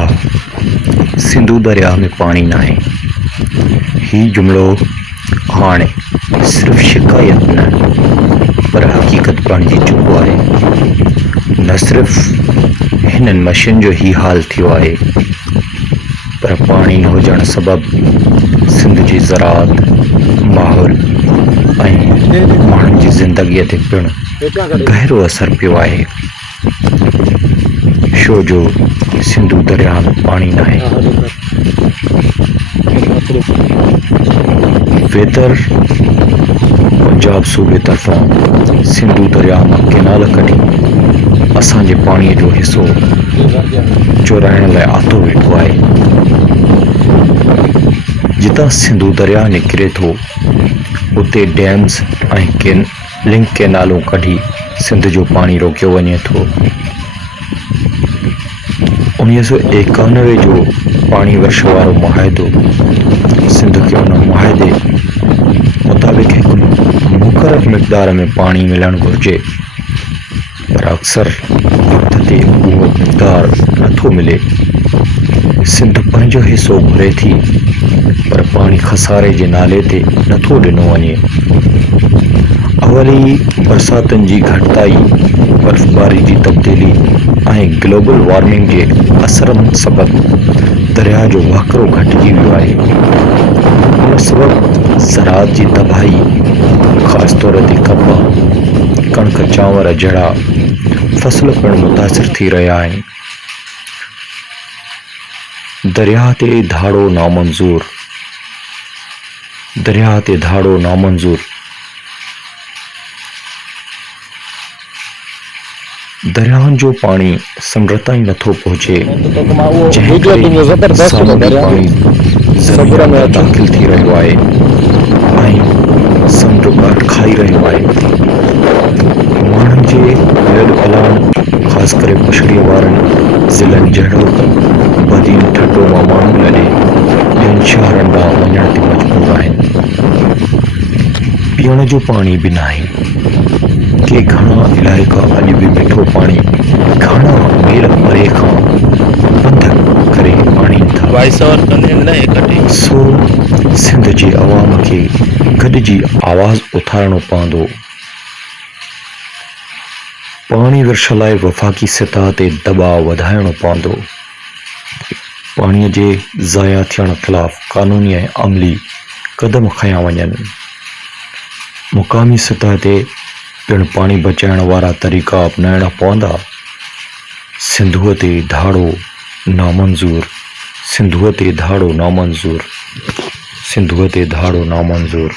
हा, सिंधु दरिया में पानी नाहे। ही जुमिलो हाणे सिर्फ़ शिकायत न पर हक़ीक़त बणिजी चुको आहे। न सिर्फ़ हिननि मशीन जो ही हाल थियो आहे पर पाणी न हुजण सबबि सिंध जी ज़राअत, माहौल ऐं माण्हुनि जी ज़िंदगीअ ते पिणु गहिरो असरु पियो आहे। छो जो सिंधु दरिया में पाणी नाहे। वेदर पंजाब सूबे तरफ़ां सिंधु दरिया मां केनाल कढी असांजे पाणीअ जो हिसो चुराइण लाइ आतो वेठो आहे। जितां सिंधु दरिया निकिरे थो उते डैम्स ऐं लिंक केनालूं कढी सिंध जो पाणी रोकियो वञे थो। 1991 जो पाणी वर्ष वारो मुआहिदो सिंध खे उन मुआहिदे मुताबिक़ हिकु मुक़रर मिक़दार में पाणी मिलणु घुरिजे, पर अक्सर वक़्त ते उहो मिक़दार नथो मिले। सिंध पंहिंजो हिसो घुरे थी पर पाणी खसारे जे नाले ते नथो ॾिनो वञे। अवली बरसातुनि जी घटिताई, बर्फ़बारी जी तब्दीली ऐं ग्लोबल वार्मिंग जे असरनि सबबि दरिया जो वहकिरो घटिजी वियो आहे। इन सबबि ज़राअत जी तबाही, ख़ासि तौर ते कपह, कणिक, चांवर जहिड़ा फ़सुल पिणु मुतासिर थी रहिया आहिनि। दरिया ते धाड़ो नामंज़ूर। दरिया ते धाड़ो नामंज़ूर। दरियाउनि जो पाणी समुंड ताईं नथो पहुचे, जंहिं करे सामुंडी पाणी ज़मीन में दाख़िल थी रहियो आहे ऐं समुंड ॿाहिरि खाई रहियो आहे। माण्हुनि जे लॾ पलाण, ख़ासि करे पुछड़ीअ वारनि ज़िलनि जहिड़ो त बदीन ठटो मां माण्हू लॾे ॿियनि शहरनि ॾांहुं वञण ते मजबूर आहिनि। पीअण जो पाणी बि नाहे। के घणा इलाइक़ा अॼु बि मिठो पाणी घणा मील परे खां पंध करे आणीनि था। सो सिंध जे अवाम खे गॾिजी आवाज़ उथारणो पवंदो। पाणी विरछ लाइ वफ़ाक़ी सतह ते दॿाउ वधाइणो पवंदो। पाणीअ जे ज़ाया थियण ख़िलाफ़ क़ानूनी ऐं अमली क़दम खंया वञनि। मुक़ामी सतह ते पिणु पाणी बचाइण वारा तरीक़ा अपनाइणा पवंदा। सिंधुअ ते धाड़ो नामंज़ूर। सिंधुअ ते धाड़ो नामंज़ूर। सिंधुअ ते धाड़ो नामंज़ूर।